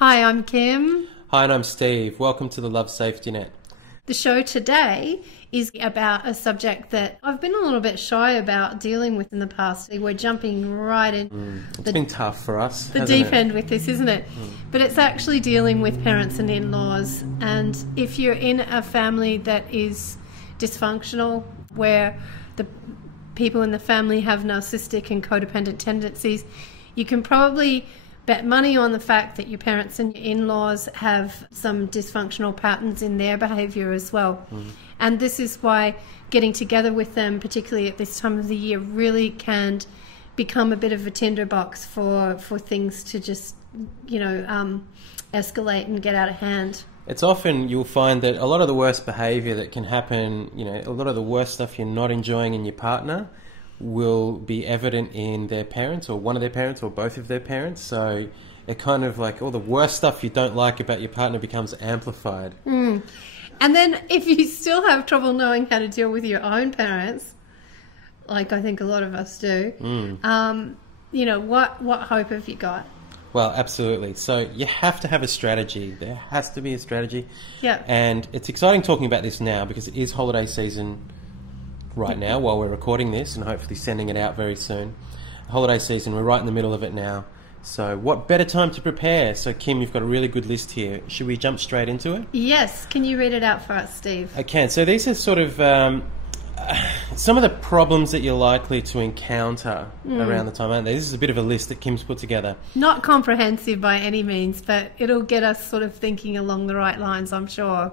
Hi, I'm Kim. Hi, and I'm Steve. Welcome to the Love Safety Net. The show today is about a subject that I've been a little bit shy about dealing with in the past. We're jumping right in. It's been tough for us, the deep end with this, isn't it? But it's actually dealing with parents and in-laws. And if you're in a family that is dysfunctional, where the people in the family have narcissistic and codependent tendencies, you can probably bet money on the fact that your parents and your in-laws have some dysfunctional patterns in their behaviour as well. And this is why getting together with them, particularly at this time of the year, really can become a bit of a tinderbox for things to just, escalate and get out of hand. It's often, you'll find that a lot of the worst behaviour that can happen, a lot of the worst stuff you're not enjoying in your partner will be evident in their parents, or one of their parents, or both of their parents. So it kind of like all the worst stuff you don't like about your partner becomes amplified. And then if you still have trouble knowing how to deal with your own parents, like I think a lot of us do, what hope have you got? Well, absolutely. So you have to have a strategy. There has to be a strategy. Yeah. And it's exciting talking about this now because it is holiday season right now while we're recording this and hopefully sending it out very soon. Holiday season, we're right in the middle of it now. So what better time to prepare? So Kim, you've got a really good list here. Should we jump straight into it? Yes. Can you read it out for us, Steve? I can. So these are sort of some of the problems that you're likely to encounter around the time, aren't they? This is a bit of a list that Kim's put together. Not comprehensive by any means, but it'll get us sort of thinking along the right lines, I'm sure.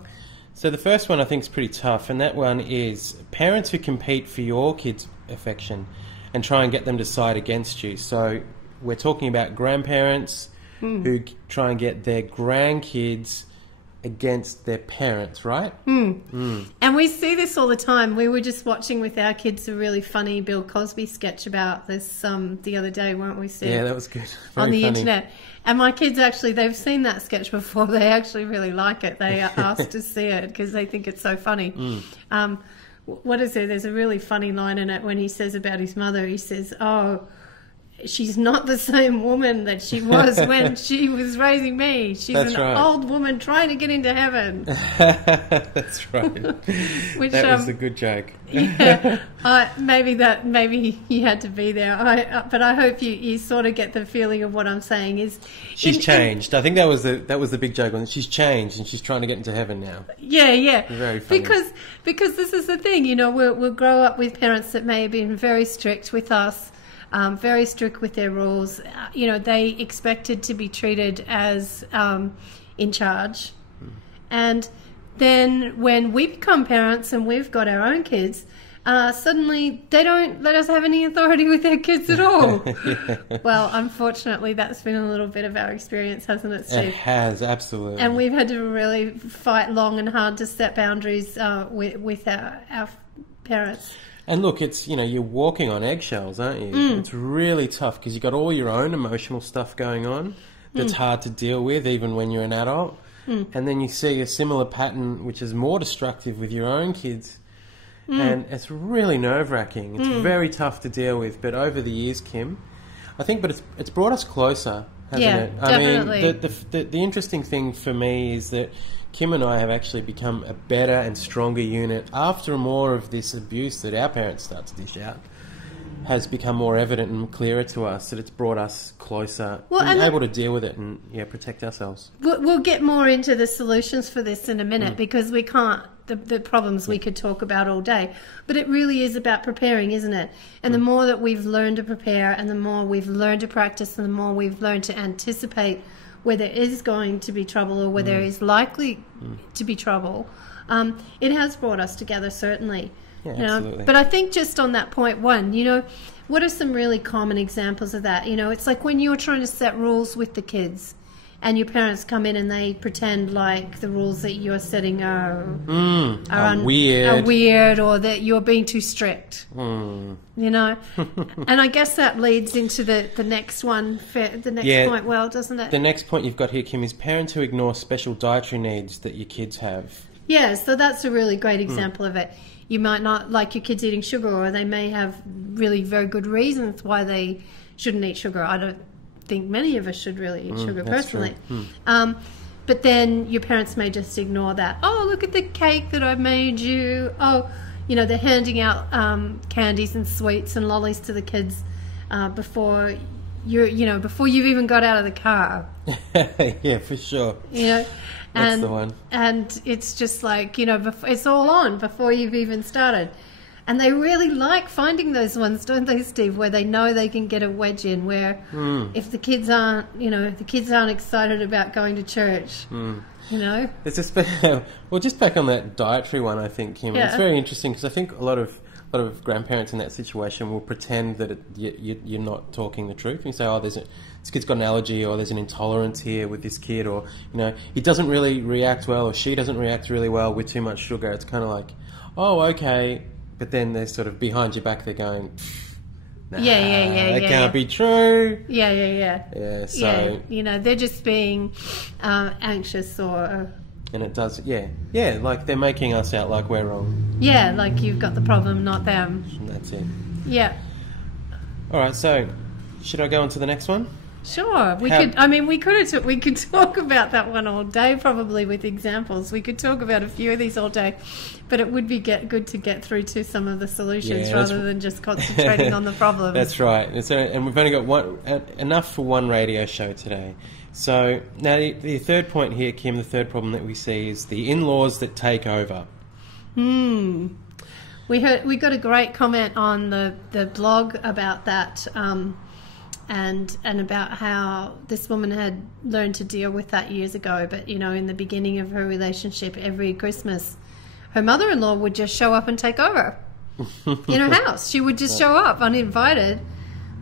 So the first one I think is pretty tough, and that one is parents who compete for your kids' affection and try and get them to side against you. So we're talking about grandparents who try and get their grandkids against their parents, right? And we see this all the time. We were just watching with our kids a really funny Bill Cosby sketch about this the other day, weren't we, Steve? Yeah, that was good. On the funny. internet. And my kids actually, they've seen that sketch before. They actually really like it. They are asked to see it because they think it's so funny. What is there? There's a really funny line in it when he says about his mother. He says, she's not the same woman that she was when she was raising me. She's old woman trying to get into heaven. That's right. Which, that was a good joke. Yeah, maybe he had to be there. But I hope you sort of get the feeling of what I'm saying is she's changed. I think that was the big joke on it. She's changed and she's trying to get into heaven now. Yeah. Very funny. Because this is the thing, we'll grow up with parents that may have been very strict with us. Very strict with their rules. They expected to be treated as in charge. And then when we become parents and we've got our own kids, suddenly they don't let us have any authority with their kids at all. Yeah. Well, unfortunately, that's been a little bit of our experience, hasn't it, Steve? It has, absolutely. And we've had to really fight long and hard to set boundaries with our parents. And look, it's, you're walking on eggshells, aren't you? It's really tough because you've got all your own emotional stuff going on that's hard to deal with even when you're an adult. And then you see a similar pattern which is more destructive with your own kids. And it's really nerve-wracking. It's very tough to deal with. But over the years, Kim, I think it's brought us closer, hasn't it? Definitely. I mean, the interesting thing for me is that Kim and I have actually become a better and stronger unit after more of this abuse that our parents start to dish out has become more evident and clearer to us, that it's brought us closer, being able to deal with it and protect ourselves. We'll get more into the solutions for this in a minute because we can't, the problems we could talk about all day. But it really is about preparing, isn't it? And the more that we've learned to prepare and the more we've learned to practice and the more we've learned to anticipate where there is going to be trouble or where there is likely to be trouble, it has brought us together, certainly. Yeah, absolutely. But I think just on that point one, what are some really common examples of that? It's like when you're trying to set rules with the kids and your parents come in and they pretend like the rules that you're setting are weird or that you're being too strict. And I guess that leads into the next one, the next point, doesn't it? The next point you've got here, Kim, is parents who ignore special dietary needs that your kids have. Yeah, so that's a really great example of it. You might not like your kids eating sugar, or they may have really very good reasons why they shouldn't eat sugar. I don't think many of us should really eat sugar that's personally. true. But then your parents may just ignore that. Oh, look at the cake that I made you. Oh, they're handing out candies and sweets and lollies to the kids before before you've even got out of the car. Yeah, for sure. That's the one. And it's just like, it's all on before you've even started. And they really like finding those ones, don't they, Steve, where they know they can get a wedge in, where if the kids aren't, if the kids aren't excited about going to church, It's just, well, just back on that dietary one, I think, Kim, it's very interesting because I think a lot of grandparents in that situation will pretend that you're not talking the truth. And you say, oh, this kid's got an allergy, or there's an intolerance here with this kid, or, he doesn't really react well, or she doesn't react really well with too much sugar. It's kind of like, oh, okay. But then they're sort of behind your back, they're going, nah, that can't be true. Yeah, so... they're just being anxious or... And it does, like they're making us out like we're wrong. Yeah, like you've got the problem, not them. And that's it. Yeah. All right, so should I go on to the next one? Sure. We could talk about that one all day, probably, with examples. We could talk about a few of these all day, but it would be good to get through to some of the solutions rather than just concentrating on the problems. That's right. And we've only got enough for one radio show today. So now the third point here, Kim, the third problem that we see is the in-laws that take over. We got a great comment on the blog about that. And about how this woman had learned to deal with that years ago. But, in the beginning of her relationship, every Christmas, her mother-in-law would just show up and take over in her house. She would just show up uninvited,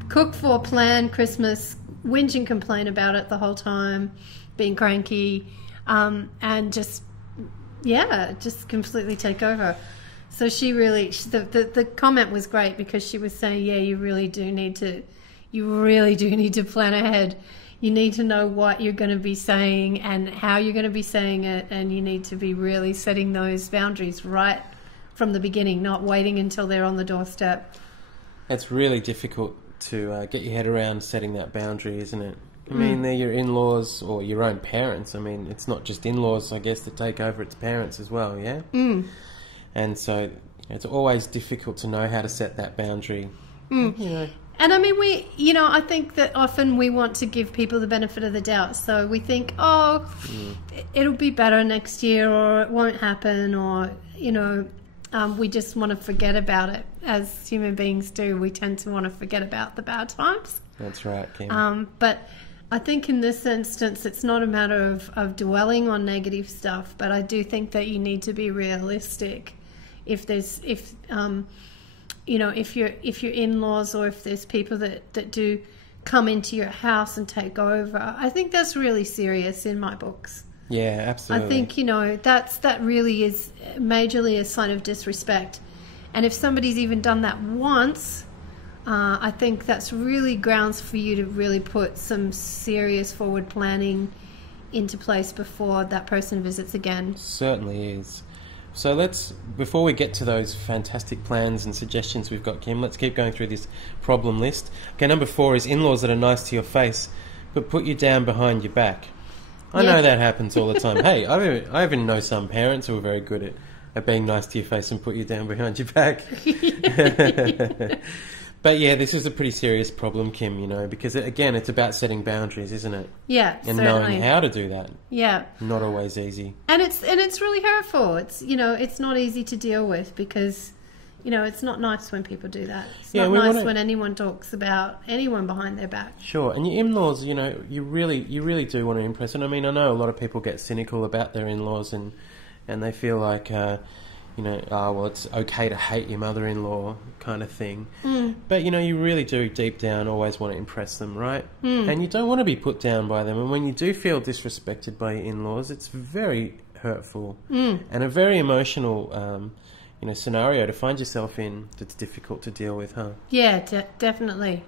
cook for planned Christmas, whinge and complain about it the whole time, being cranky, and just completely take over. So she really, the comment was great because she was saying, you really do need to plan ahead. You need to know what you're going to be saying and how you're going to be saying it, and you need to be really setting those boundaries right from the beginning, not waiting until they're on the doorstep. It's really difficult to get your head around setting that boundary, isn't it? I mean, they're your in-laws or your own parents. I mean, it's not just in-laws, I guess, that take over, it's parents as well, yeah? And so it's always difficult to know how to set that boundary. And I mean, I think that often we want to give people the benefit of the doubt. So we think, it'll be better next year, or it won't happen, or, we just want to forget about it. As human beings do, we tend to want to forget about the bad times. That's right, Kim. But I think in this instance, it's not a matter of dwelling on negative stuff, but I do think that you need to be realistic. If your in-laws, or if there's people that do come into your house and take over, I think that's really serious in my books. Yeah, absolutely. I think, that really is majorly a sign of disrespect. And if somebody's even done that once, I think that's really grounds for you to really put some serious forward planning into place before that person visits again. Certainly is. So before we get to those fantastic plans and suggestions we've got, Kim, let's keep going through this problem list. Okay, number 4 is in-laws that are nice to your face, but put you down behind your back. I know that happens all the time. Hey, I even know some parents who are very good at being nice to your face and put you down behind your back. But yeah, this is a pretty serious problem, Kim, because again, it's about setting boundaries, isn't it? Yeah, and certainly. Knowing how to do that. Yeah. Not always easy. And it's really hurtful. It's it's not easy to deal with because it's not nice when people do that. It's not nice when anyone talks about anyone behind their back. Sure. And your in-laws, you really do want to impress. And I mean, I know a lot of people get cynical about their in-laws and they feel like it's okay to hate your mother-in-law kind of thing. But, you really do deep down always want to impress them, right? And you don't want to be put down by them. And when you do feel disrespected by your in-laws, it's very hurtful and a very emotional, scenario to find yourself in that's difficult to deal with, huh? Yeah, definitely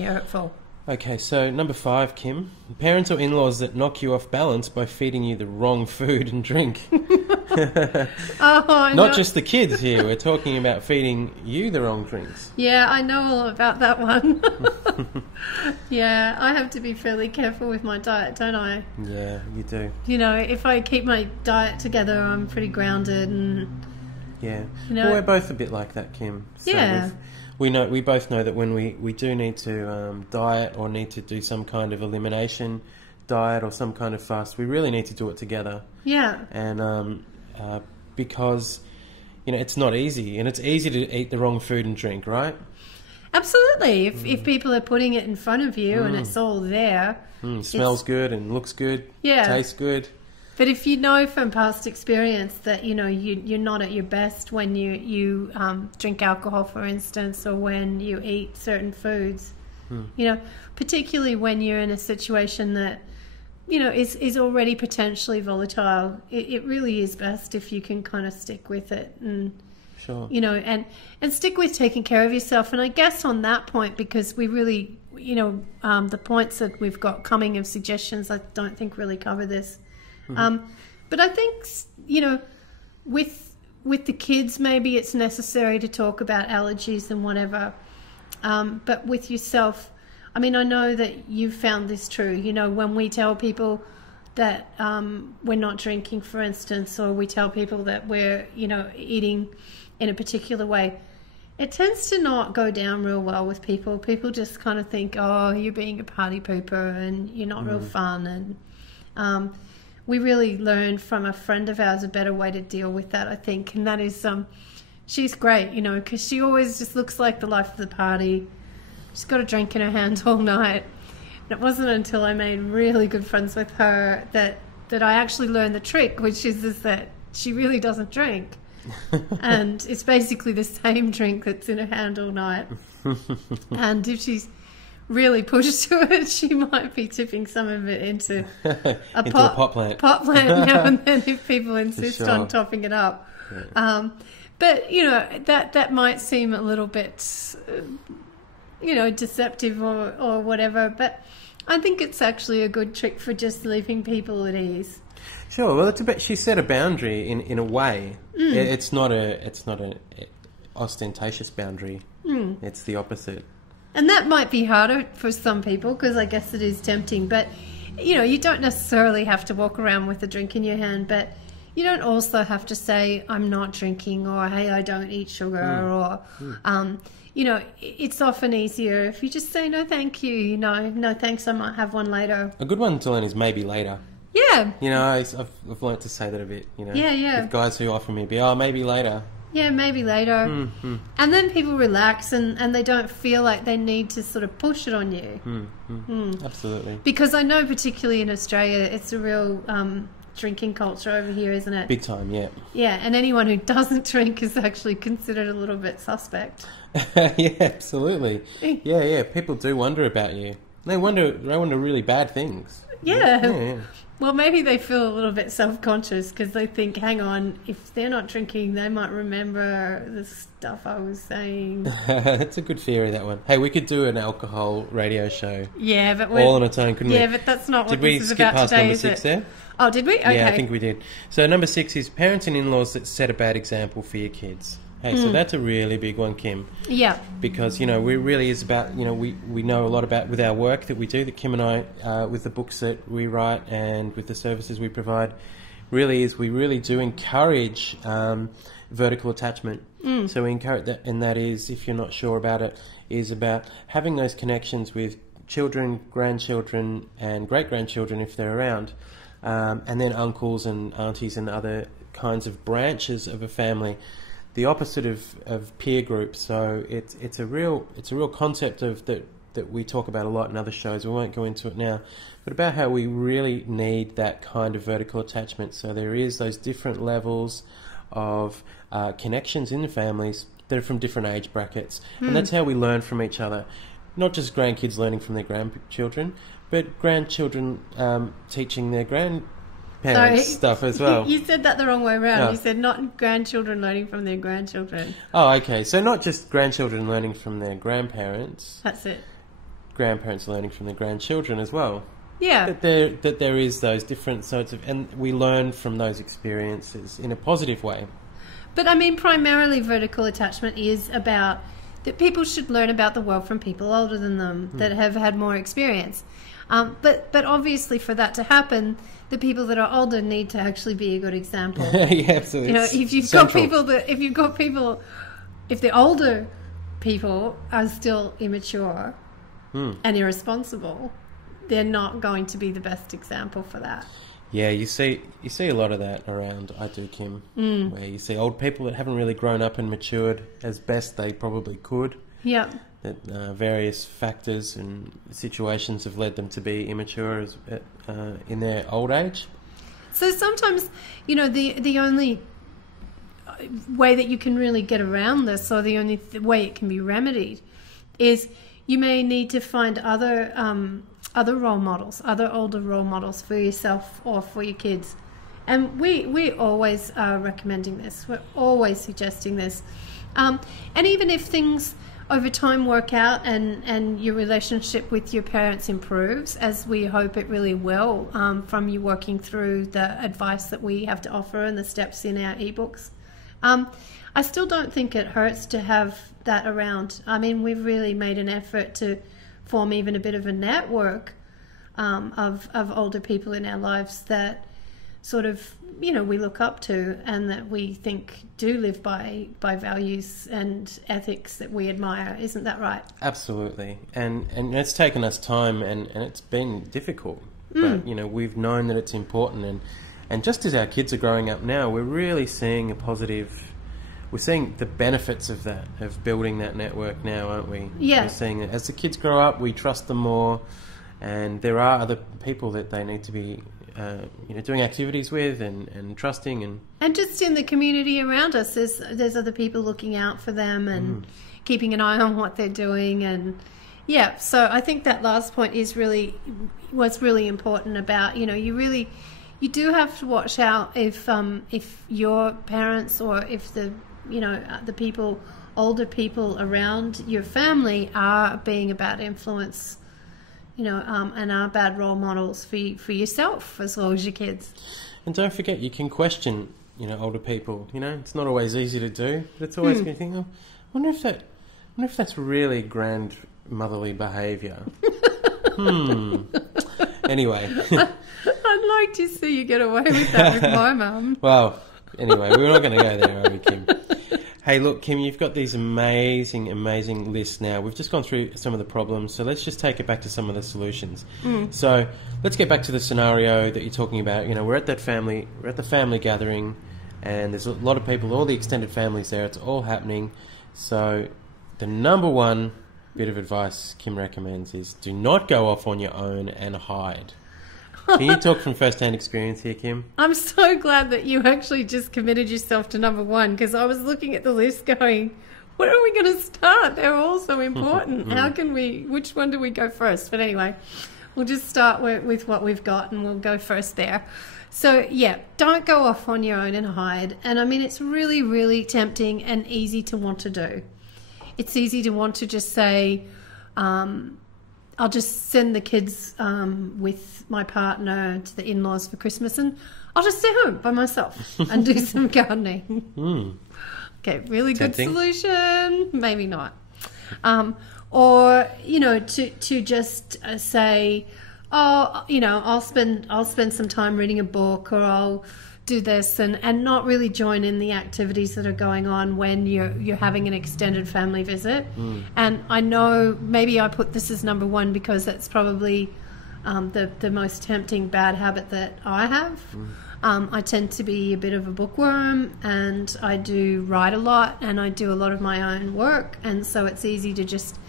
hurtful. Okay, so number 5, Kim. Parents or in-laws that knock you off balance by feeding you the wrong food and drink. Oh, I Not know. just the kids here. We're talking about feeding you the wrong drinks. Yeah, I know all about that one. Yeah, I have to be fairly careful with my diet, don't I? Yeah, you do. You know, if I keep my diet together, I'm pretty grounded and... Yeah. You know- Well, we're both a bit like that, Kim. So Yeah. we both know that when we do need to diet or need to do some kind of elimination diet or some kind of fast, we really need to do it together. Yeah. And because, you know, it's not easy. And it's easy to eat the wrong food and drink, right? Absolutely. If people are putting it in front of you and it's all there... Smells good and looks good. Yeah. Tastes good. But if you know from past experience that, you know, you're not at your best when you drink alcohol, for instance, or when you eat certain foods, you know, particularly when you're in a situation that, you know, is already potentially volatile, it really is best if you can kind of stick with it and, Sure. you know, and stick with taking care of yourself. And I guess on that point, because we really, you know, the points that we've got coming of suggestions, I don't think really cover this. But I think, you know, with the kids, maybe it's necessary to talk about allergies and whatever. But with yourself, I mean, I know that you've found this true. You know, when we tell people that we're not drinking, for instance, or we tell people that we're, you know, eating in a particular way, it tends to not go down real well with people. People just kind of think, oh, you're being a party pooper and you're not real fun. And we really learned from a friend of ours a better way to deal with that, I think. And that is, she's great, you know, because she always just looks like the life of the party. She's got a drink in her hand all night. And it wasn't until I made really good friends with her that I actually learned the trick, which is that she really doesn't drink. And it's basically the same drink that's in her hand all night. And if she's really pushed to it, she might be tipping some of it into a pot plant now and then if people insist on topping it up. Yeah. But, you know, that might seem a little bit, you know, deceptive or whatever, but I think it's actually a good trick for just leaving people at ease. Sure. Well, it's a bit. She set a boundary in a way. It's not an ostentatious boundary. It's the opposite. And that might be harder for some people because I guess it is tempting. But, you know, you don't necessarily have to walk around with a drink in your hand, but you don't also have to say, I'm not drinking, or, hey, I don't eat sugar, or, you know, it's often easier if you just say, no, thank you, you know, no, thanks, I might have one later. A good one to learn is maybe later. Yeah. You know, I've learnt to say that a bit, you know. Yeah. With guys who offer me a beer, maybe later. Yeah, maybe later. And then people relax and they don't feel like they need to sort of push it on you. Absolutely. Because I know particularly in Australia, it's a real drinking culture over here, isn't it? Big time, yeah. Yeah, and anyone who doesn't drink is actually considered a little bit suspect. Yeah, absolutely. Yeah. People do wonder about you. They wonder really bad things. Yeah. Well, maybe they feel a little bit self-conscious because they think, hang on, if they're not drinking, they might remember the stuff I was saying. That's a good theory, that one. Hey, we could do an alcohol radio show. Yeah, but all on its own, couldn't we? Yeah, but that's not what this is about today, is it? Did we skip past number 6 there? Oh, did we? Okay. Yeah, I think we did. So number 6 is parents and in-laws that set a bad example for your kids. Hey, so that's a really big one, Kim. Yeah. Because, you know, we really is about, you know, we know a lot about with our work that we do, that Kim and I, with the books that we write and with the services we provide, really is we really do encourage vertical attachment. So we encourage that, and that is, if you're not sure about it, is about having those connections with children, grandchildren and great-grandchildren if they're around, and then uncles and aunties and other kinds of branches of a family. The opposite of peer groups. So it's a real concept of that we talk about a lot in other shows. We won't go into it now, but about how we really need that kind of vertical attachment. So there is those different levels of connections in the families that are from different age brackets, and that's how we learn from each other. Not just grandkids learning from their grandchildren, but grandchildren teaching their grandparents stuff as well. You said that the wrong way around. Oh. You said not grandchildren learning from their grandchildren. Oh, okay. So not just grandchildren learning from their grandparents. That's it. Grandparents learning from their grandchildren as well. Yeah. that there is those different sorts of, and we learn from those experiences in a positive way. But I mean, primarily vertical attachment is about that people should learn about the world from people older than them that have had more experience. But obviously, for that to happen, the people that are older need to actually be a good example. Yeah, absolutely. You know, if the older people are still immature and irresponsible, they're not going to be the best example for that. Yeah, you see a lot of that around. I do, Kim, where you see old people that haven't really grown up and matured as best they probably could. Yeah. That various factors and situations have led them to be immature in their old age. So sometimes, you know, the only way that you can really get around this, or the only way it can be remedied, is you may need to find other role models, other older role models for yourself or for your kids. And we always are recommending this. We're always suggesting this. And even if things over time work out and your relationship with your parents improves, as we hope it really will, from you working through the advice that we have to offer and the steps in our ebooks, I still don't think it hurts to have that around. I mean, we've really made an effort to form even a bit of a network of older people in our lives that sort of, you know, we look up to and that we think do live by values and ethics that we admire. Isn't that right? Absolutely. And it's taken us time and it's been difficult. But, you know, we've known that it's important. And just as our kids are growing up now, we're really seeing we're seeing the benefits of that, of building that network now, aren't we? Yeah. We're seeing that as the kids grow up, we trust them more, and there are other people that they need to be, you know, doing activities with and trusting and just in the community around us. There's other people looking out for them and keeping an eye on what they're doing, and yeah. So I think that last point is really what's really important about, you know, you do have to watch out if your parents or if the older people around your family are being a bad influence, you know, and are bad role models for yourself as well as your kids. And don't forget, you can question, you know, older people. You know, it's not always easy to do, but it's always going to think, oh, I wonder if that's really grandmotherly behaviour. Anyway. I'd like to see you get away with that with my mum. Well, anyway, we're not going to go there, are we, Kim? Hey, look, Kim, you've got these amazing, amazing lists now. We've just gone through some of the problems, so let's just take it back to some of the solutions. So let's get back to the scenario that you're talking about. You know, we're at the family gathering, and there's a lot of people, all the extended families there. It's all happening. So the number one bit of advice Kim recommends is do not go off on your own and hide. Can you talk from first-hand experience here, Kim? I'm so glad that you actually just committed yourself to number one, because I was looking at the list going, where are we going to start? They're all so important. Which one do we go first? But anyway, we'll just start with what we've got and we'll go first there. So, yeah, don't go off on your own and hide. And, I mean, it's really, really tempting and easy to want to do. It's easy to want to just say, I'll just send the kids with my partner to the in-laws for Christmas and I'll just stay home by myself and do some gardening. Okay, really tempting. Good solution. Maybe not. Or, you know, to just say, oh, you know, I'll spend some time reading a book, or I'll do this, and not really join in the activities that are going on when you're having an extended family visit. And I know maybe I put this as number one because that's probably the most tempting bad habit that I have. I tend to be a bit of a bookworm, and I do write a lot, and I do a lot of my own work, and so it's easy to just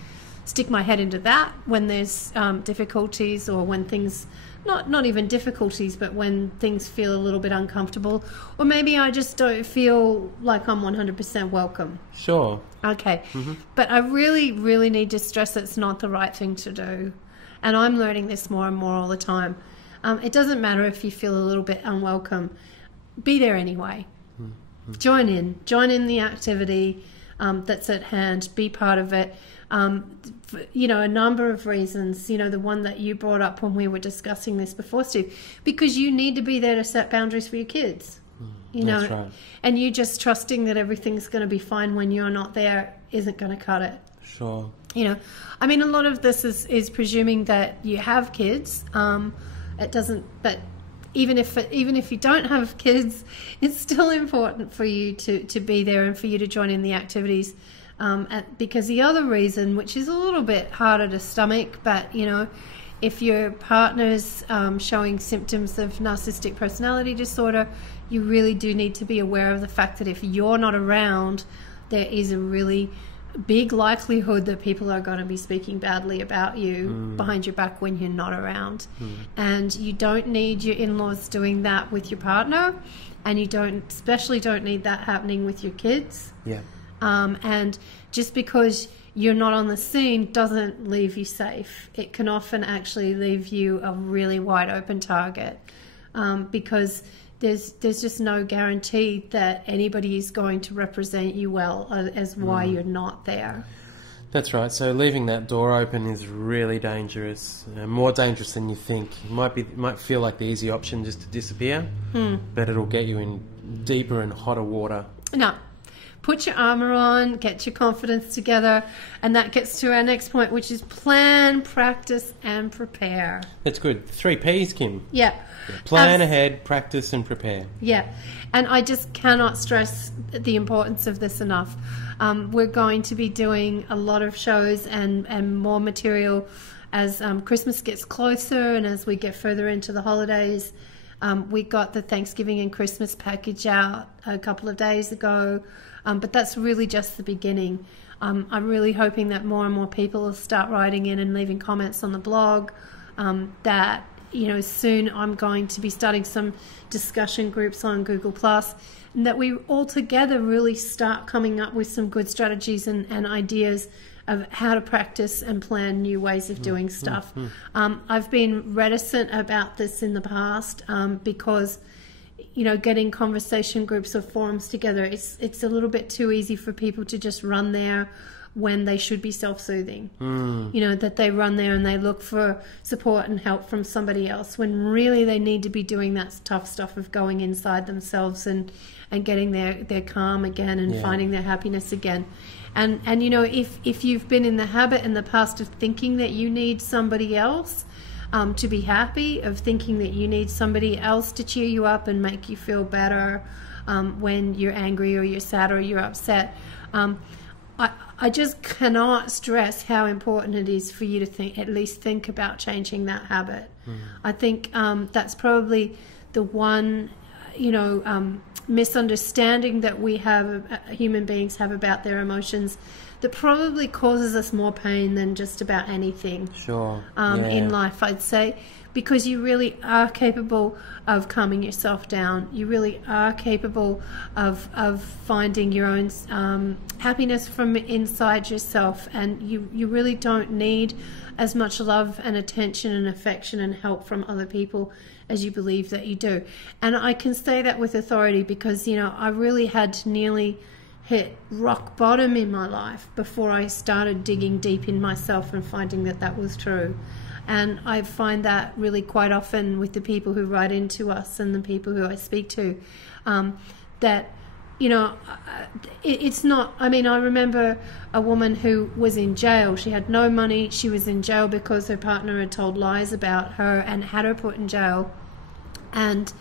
stick my head into that when there's difficulties, or when things not even difficulties, but when things feel a little bit uncomfortable, or maybe I just don't feel like I'm 100% welcome. Sure. Okay. But I really, really need to stress it's not the right thing to do. And I'm learning this more and more all the time. It doesn't matter if you feel a little bit unwelcome. Be there anyway. Join in the activity that's at hand. Be part of it. You know, a number of reasons, you know, the one that you brought up when we were discussing this before, Steve, because you need to be there to set boundaries for your kids, you know, That's right. and you just trusting that everything's going to be fine when you're not there isn't going to cut it. Sure. You know, I mean, a lot of this is presuming that you have kids. It doesn't, but even if you don't have kids, it's still important for you to be there and for you to join in the activities. Because the other reason, which is a little bit harder to stomach, but, you know, if your partner's showing symptoms of narcissistic personality disorder, you really do need to be aware of the fact that if you're not around, there is a really big likelihood that people are going to be speaking badly about you behind your back when you're not around. And you don't need your in-laws doing that with your partner, and you especially don't need that happening with your kids. Yeah. And just because you're not on the scene doesn't leave you safe. It can often actually leave you a really wide open target, because there's just no guarantee that anybody is going to represent you well as why you're not there. That's right. So leaving that door open is really dangerous, more dangerous than you think. It might feel like the easy option just to disappear, but it'll get you in deeper and hotter water. No. Put your armor on, get your confidence together, and that gets to our next point, which is plan, practice, and prepare. That's good. 3 Ps, Kim. Yeah. Plan ahead, practice, and prepare. Yeah. And I just cannot stress the importance of this enough. We're going to be doing a lot of shows and more material as Christmas gets closer and as we get further into the holidays. We got the Thanksgiving and Christmas package out a couple of days ago. But that's really just the beginning. I'm really hoping that more and more people will start writing in and leaving comments on the blog. That, you know, soon I'm going to be starting some discussion groups on Google+, and that we all together really start coming up with some good strategies and ideas of how to practice and plan new ways of doing stuff. I've been reticent about this in the past because, you know, getting conversation groups or forums together, it's a little bit too easy for people to just run there when they should be self-soothing. You know, that they run there and they look for support and help from somebody else when really they need to be doing that tough stuff of going inside themselves and getting their calm again and finding their happiness again. And you know, if you've been in the habit in the past of thinking that you need somebody else to be happy, of thinking that you need somebody else to cheer you up and make you feel better when you're angry or you're sad or you're upset. I just cannot stress how important it is for you to at least think about changing that habit. I think that's probably the one, you know, misunderstanding that we have, human beings have about their emotions, that probably causes us more pain than just about anything in life, I'd say, because you really are capable of calming yourself down. You really are capable of finding your own happiness from inside yourself, and you really don't need as much love and attention and affection and help from other people as you believe that you do. And I can say that with authority because, you know, I really had to nearly hit rock bottom in my life before I started digging deep in myself and finding that that was true. And I find that really quite often with the people who write into us and the people who I speak to, that, you know, it's not, I mean, I remember a woman who was in jail. She had no money. She was in jail because her partner had told lies about her and had her put in jail. And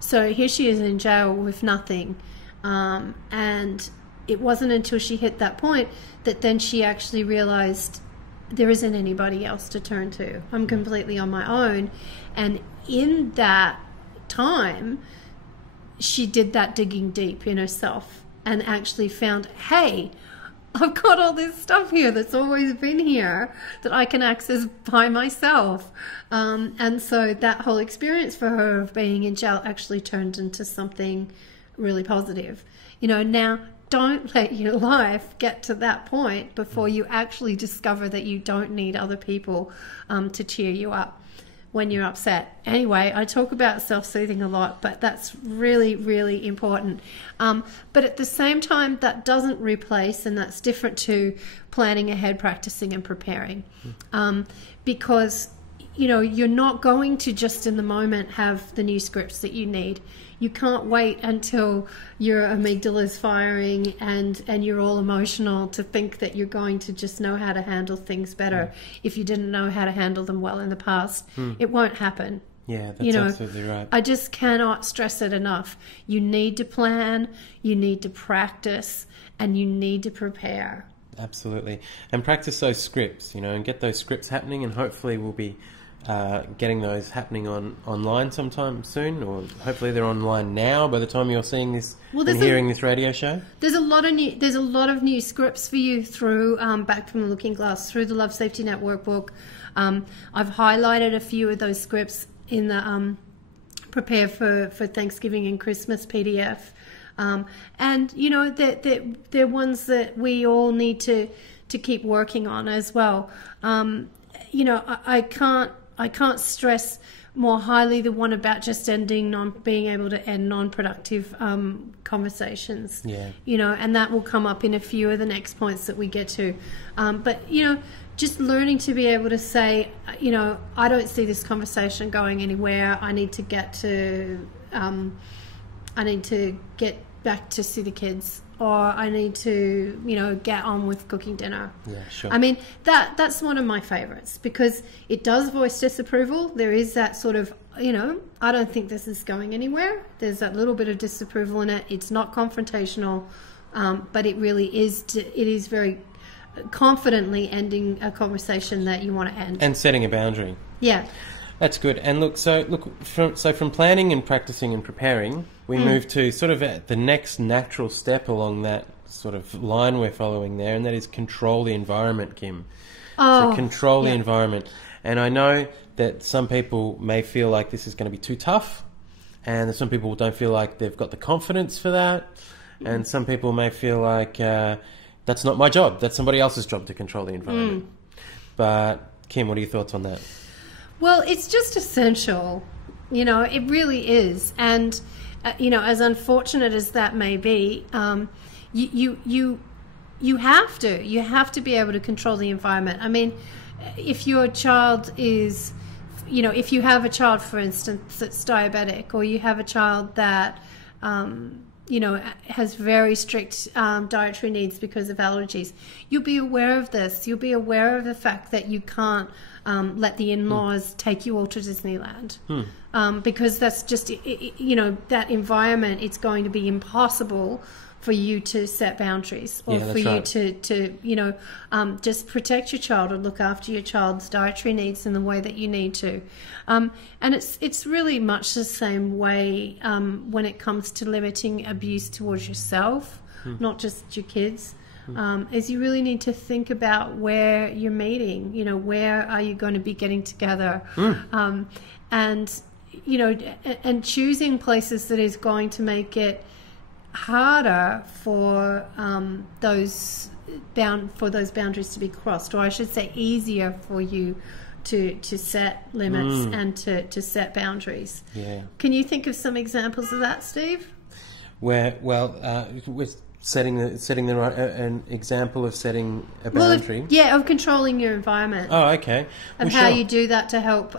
so here she is in jail with nothing. And it wasn't until she hit that point that then she actually realized there isn't anybody else to turn to. I'm completely on my own. And in that time, she did that digging deep in herself and actually found, hey, I've got all this stuff here that's always been here that I can access by myself. And so that whole experience for her of being in jail actually turned into something really positive. You know, now don't let your life get to that point before you actually discover that you don't need other people to cheer you up. when you're upset. Anyway, I talk about self-soothing a lot, but that's really, really important. But at the same time, that doesn't replace, and that's different to planning ahead, practicing and preparing. Because, you know, you're not going to just in the moment have the new scripts that you need. You can't wait until your amygdala's firing and you're all emotional to think that you're going to just know how to handle things better if you didn't know how to handle them well in the past. It won't happen. Yeah, that's absolutely right. I just cannot stress it enough. You need to plan, you need to practice, and you need to prepare. Absolutely. And practice those scripts, you know, and get those scripts happening, and hopefully we'll be getting those happening online sometime soon, or hopefully they're online now by the time you're seeing this and hearing this radio show. There's a lot of new scripts for you through Back from the Looking Glass, through the Love Safety Net workbook. I've highlighted a few of those scripts in the Prepare for Thanksgiving and Christmas PDF. And you know, they're ones that we all need to keep working on as well. You know, I can't stress more highly the one about just being able to end non-productive conversations. Yeah. You know, and that will come up in a few of the next points that we get to. But, you know, just learning to be able to say, you know, I don't see this conversation going anywhere. I need to get back to see the kids, or I need to, you know, get on with cooking dinner. Yeah, sure. I mean, that's one of my favorites because it does voice disapproval. There is that sort of, you know, I don't think this is going anywhere. There's that little bit of disapproval in it. It's not confrontational, but it really is. It is very confidently ending a conversation that you want to end and setting a boundary. Yeah. That's good. And from planning and practicing and preparing, we move to sort of the next natural step along that sort of line we're following there, and that is control the environment, Kim. So control the environment. And I know that some people may feel like this is going to be too tough, and some people don't feel like they've got the confidence for that, and some people may feel like that's not my job, that's somebody else's job to control the environment. But Kim, what are your thoughts on that? Well, it's just essential, you know, it really is. And, you know, as unfortunate as that may be, you have to be able to control the environment. I mean, if your child is, you know, if you have a child, for instance, that's diabetic, or you have a child that, you know, has very strict dietary needs because of allergies, you'll be aware of this. You'll be aware of the fact that you can't let the in-laws take you all to Disneyland, because that's just, you know, that environment, it's going to be impossible for you to set boundaries, or for you to you know, just protect your child or look after your child's dietary needs in the way that you need to. And it's really much the same way when it comes to limiting abuse towards yourself, not just your kids. Is you really need to think about where you're meeting, you know, where are you going to be getting together, and, you know, and choosing places that is going to make it harder for those boundaries to be crossed, or I should say easier for you to set limits and to set boundaries. Yeah. Can you think of some examples of that, Steve? With setting the right an example of setting a boundary. Of controlling your environment. Oh, okay. Of how you do that to help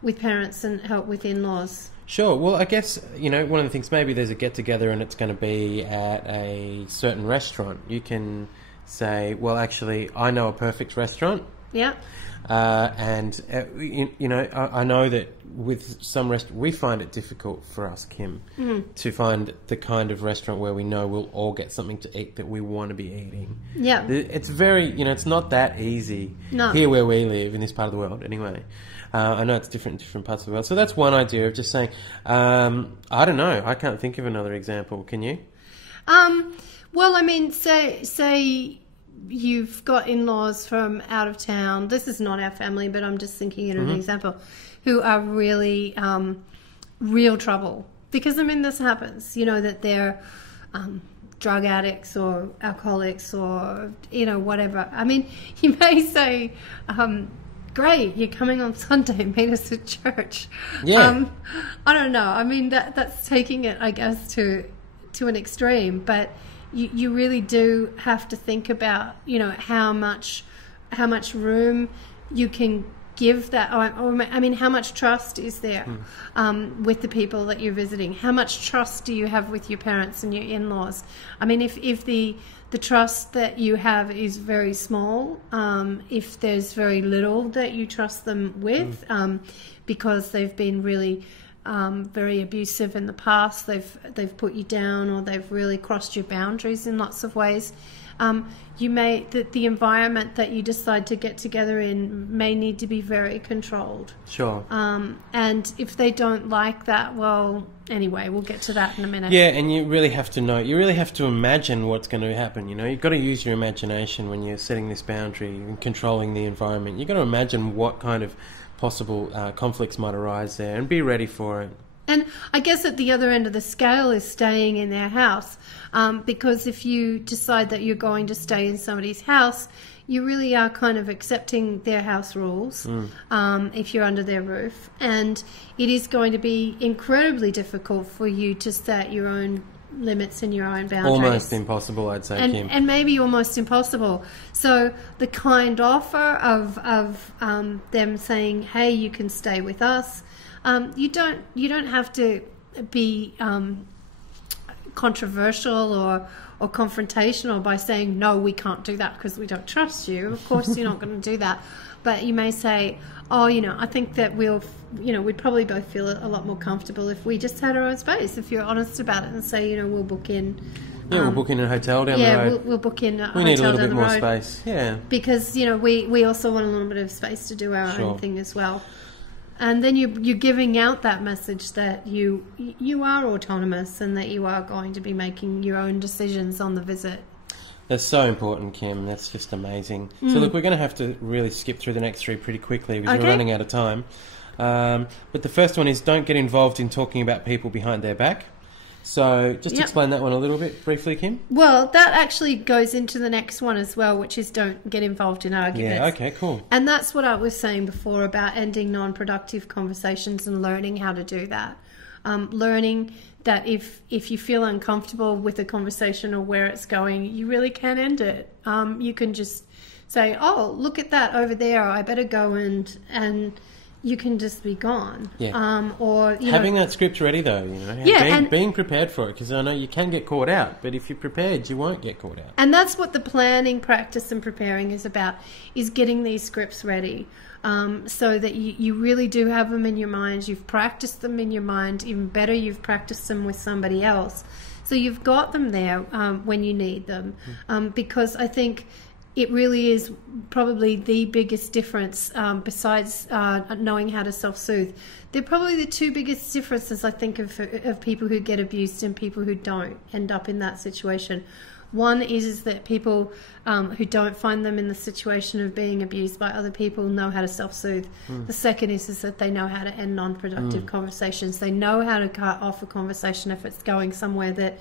with parents and help with in-laws. Sure. Well, I guess, you know, one of the things, maybe there's a get-together and it's going to be at a certain restaurant. You can say, well, actually, I know a perfect restaurant. Yeah. You know, I know that with some we find it difficult for us, Kim, to find the kind of restaurant where we know we'll all get something to eat that we want to be eating. Yeah. It's very, you know, it's not that easy here where we live, in this part of the world anyway. I know it's different in different parts of the world. So that's one idea of just saying, I don't know, I can't think of another example. Can you? Well, I mean, say you've got in-laws from out of town. This is not our family, but I'm just thinking of an example, who are really real trouble. Because, I mean, this happens, you know, that they're drug addicts or alcoholics or, you know, whatever. I mean, you may say, great, you're coming on Sunday, meet us at church. Yeah. I don't know. I mean, that's taking it, I guess, to an extreme, but you really do have to think about, you know, how much room you can give that, or I mean, how much trust is there with the people that you're visiting? How much trust do you have with your parents and your in-laws? I mean, if the trust that you have is very small, if there's very little that you trust them with, because they've been really very abusive in the past, they've put you down, or they've really crossed your boundaries in lots of ways, you may the environment that you decide to get together in may need to be very controlled. Sure. And if they don't like that, well, anyway, we'll get to that in a minute. Yeah, and you really have to know. You really have to imagine what's going to happen. You know, you've got to use your imagination when you're setting this boundary and controlling the environment. You've got to imagine what kind of possible conflicts might arise there and be ready for it. And I guess at the other end of the scale is staying in their house, because if you decide that you're going to stay in somebody's house, you really are kind of accepting their house rules if you're under their roof. And it is going to be incredibly difficult for you to set your own limits and your own boundaries. Almost impossible, I'd say, Kim. And maybe almost impossible. So the kind offer of them saying, hey, you can stay with us, you don't have to be controversial or confrontational by saying, no, we can't do that because we don't trust you. Of course you're not going to do that. But you may say, oh, you know, I think that we'd probably both feel a lot more comfortable if we just had our own space, if you're honest about it and say, you know, we'll book in. Yeah, we'll book in a hotel down the road. Yeah, we'll book in a hotel down the road. We need a little bit more space, yeah. Because, you know, we also want a little bit of space to do our own thing as well. And then you're giving out that message that you are autonomous and that you are going to be making your own decisions on the visit. That's so important, Kim. That's just amazing. So look, we're going to have to really skip through the next three pretty quickly because we're running out of time. But the first one is don't get involved in talking about people behind their back. So just explain that one a little bit briefly, Kim. Well, that actually goes into the next one as well, which is don't get involved in arguments. Yeah, okay, cool. And that's what I was saying before about ending non-productive conversations and learning how to do that. Learning that if you feel uncomfortable with a conversation or where it's going, you really can end it. You can just say, oh, look at that over there, I better go and you can just be gone. Yeah. Or having that script ready, though, you know, being prepared for it, because I know you can get caught out, but if you're prepared, you won't get caught out. And that's what the planning, practice, and preparing is about: is getting these scripts ready, so that you really do have them in your mind. You've practiced them in your mind. Even better, you've practiced them with somebody else, so you've got them there when you need them. Because I think it really is probably the biggest difference, besides knowing how to self-soothe. They're probably the two biggest differences, I think, of people who get abused and people who don't end up in that situation. One is that people who don't find them in the situation of being abused by other people know how to self-soothe. The second is that they know how to end non-productive conversations. They know how to cut off a conversation if it's going somewhere that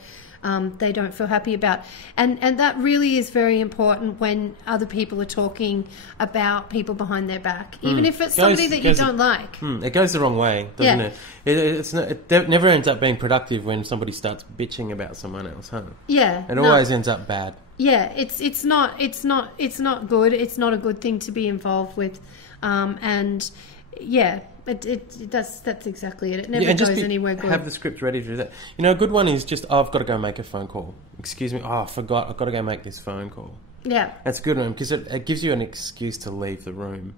they don't feel happy about. And that really is very important when other people are talking about people behind their back, even if it's somebody that you don't like. It goes the wrong way, doesn't it? It never ends up being productive when somebody starts bitching about someone else, huh? Yeah. It always ends up bad. Yeah, it's not good. It's not a good thing to be involved with. And yeah, that's exactly it. It never goes anywhere good. Have the script ready to do that. You know, a good one is just, I've got to go make a phone call. Excuse me, I forgot, I've got to go make this phone call. Yeah. That's a good one because it gives you an excuse to leave the room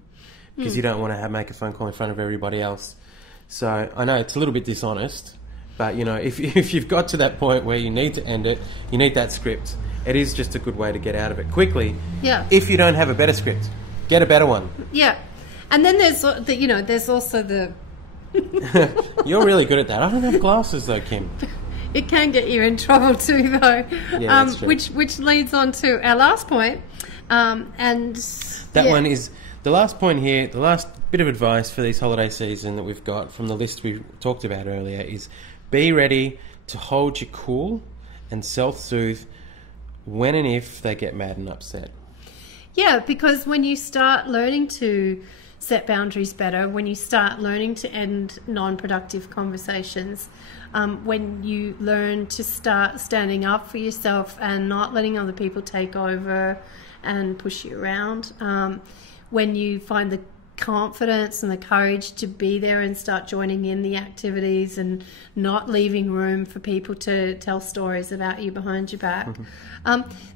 because you don't want to make a phone call in front of everybody else. So I know it's a little bit dishonest, but you know, if you've got to that point where you need to end it, you need that script. It is just a good way to get out of it quickly. Yeah. If you don't have a better script, get a better one. Yeah. And then there's also the... You're really good at that. I don't have glasses though, Kim. It can get you in trouble too, though. Yeah, that's true. Which leads on to our last point. And that one is the last point here. The last bit of advice for this holiday season that we've got from the list we talked about earlier is be ready to hold your cool and self-soothe when and if they get mad and upset. Yeah, because when you start learning to set boundaries better, when you start learning to end non-productive conversations, when you learn to start standing up for yourself and not letting other people take over and push you around, when you find the confidence and the courage to be there and start joining in the activities and not leaving room for people to tell stories about you behind your back.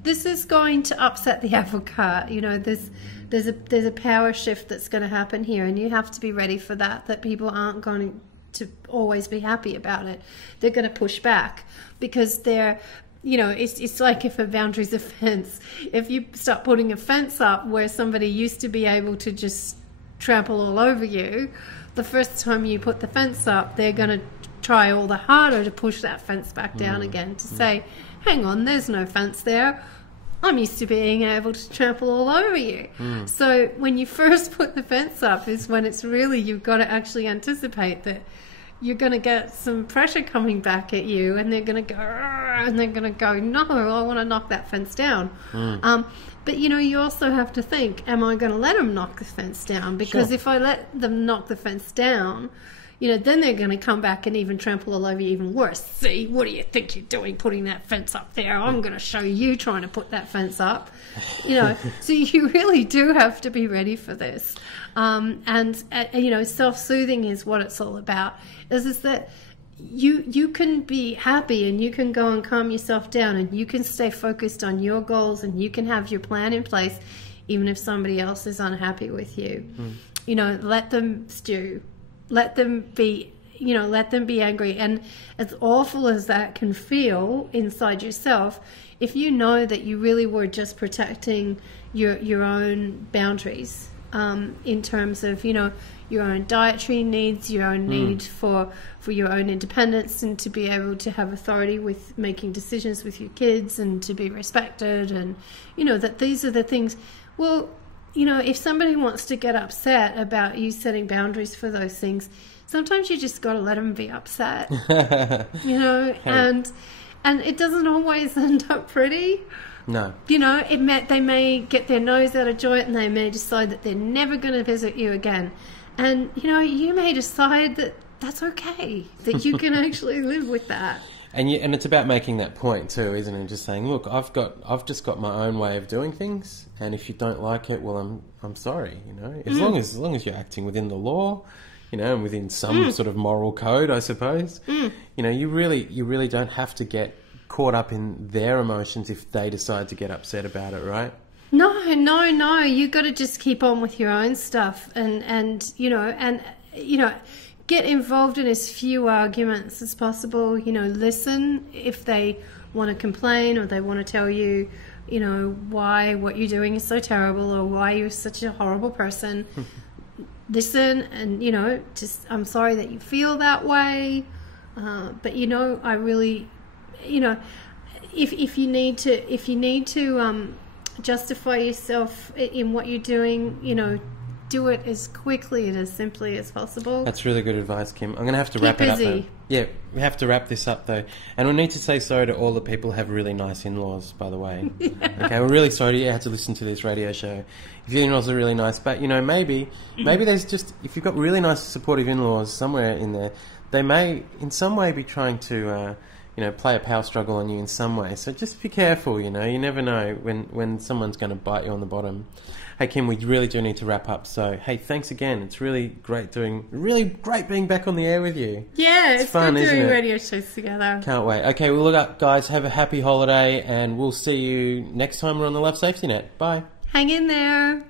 This is going to upset the apple cart. You know, there's a power shift that's going to happen here, and you have to be ready for that people aren't going to always be happy about it. They're going to push back because they're, you know, it's like if a boundary's a fence. If you start putting a fence up where somebody used to be able to just trample all over you, the first time you put the fence up, they're going to try all the harder to push that fence back down again, to say, hang on, there's no fence there. I'm used to being able to trample all over you. So when you first put the fence up is when it's really, you've got to actually anticipate that you're going to get some pressure coming back at you, and they're going to go, and they're going to go, no, I want to knock that fence down. But, you know, you also have to think, am I going to let them knock the fence down? Because if I let them knock the fence down, you know, then they're going to come back and even trample all over you even worse. See, what do you think you're doing putting that fence up there? I'm going to show you trying to put that fence up. You know, so you really do have to be ready for this. And you know, self-soothing is what it's all about. Is that you can be happy and you can go and calm yourself down and you can stay focused on your goals and you can have your plan in place even if somebody else is unhappy with you. You know, let them stew. Let them be, you know, let them be angry. And as awful as that can feel inside yourself, if you know that you really were just protecting your own boundaries, in terms of, you know, your own dietary needs, your own need for your own independence, and to be able to have authority with making decisions with your kids and to be respected, and, you know, that these are the things. Well, you know, if somebody wants to get upset about you setting boundaries for those things, sometimes you just got to let them be upset, you know, and it doesn't always end up pretty. No. You know, they may get their nose out of joint and they may decide that they're never going to visit you again. And, you know, you may decide that that's okay, that you can actually live with that. And it's about making that point too, isn't it? Just saying, look, I've just got my own way of doing things, and if you don't like it, well, I'm sorry, you know. As long as you're acting within the law, you know, and within some sort of moral code, I suppose. You know, you really don't have to get caught up in their emotions if they decide to get upset about it, right? No. You got to just keep on with your own stuff, and you know, get involved in as few arguments as possible. You know, listen if they want to complain or they want to tell you, you know, why what you're doing is so terrible or why you're such a horrible person. Listen, and, you know, just, I'm sorry that you feel that way, but, you know, I really, you know, if you need to justify yourself in what you're doing, you know, do it as quickly and as simply as possible. That's really good advice, Kim. I'm going to have to wrap it up, though. Yeah, we have to wrap this up, though. And we need to say sorry to all the people who have really nice in-laws, by the way. Okay, we're really sorry you had to listen to this radio show. If your in-laws are really nice, but, you know, maybe there's just, if you've got really nice supportive in-laws somewhere in there, they may in some way be trying to, you know, play a power struggle on you in some way. So just be careful, you know. You never know when someone's going to bite you on the bottom. Hey, Kim, we really do need to wrap up. So, hey, thanks again. It's really great being back on the air with you. Yeah, it's fun, good doing radio shows together. Can't wait. Okay, well, look up, guys. Have a happy holiday, and we'll see you next time we're on the Love Safety Net. Bye. Hang in there.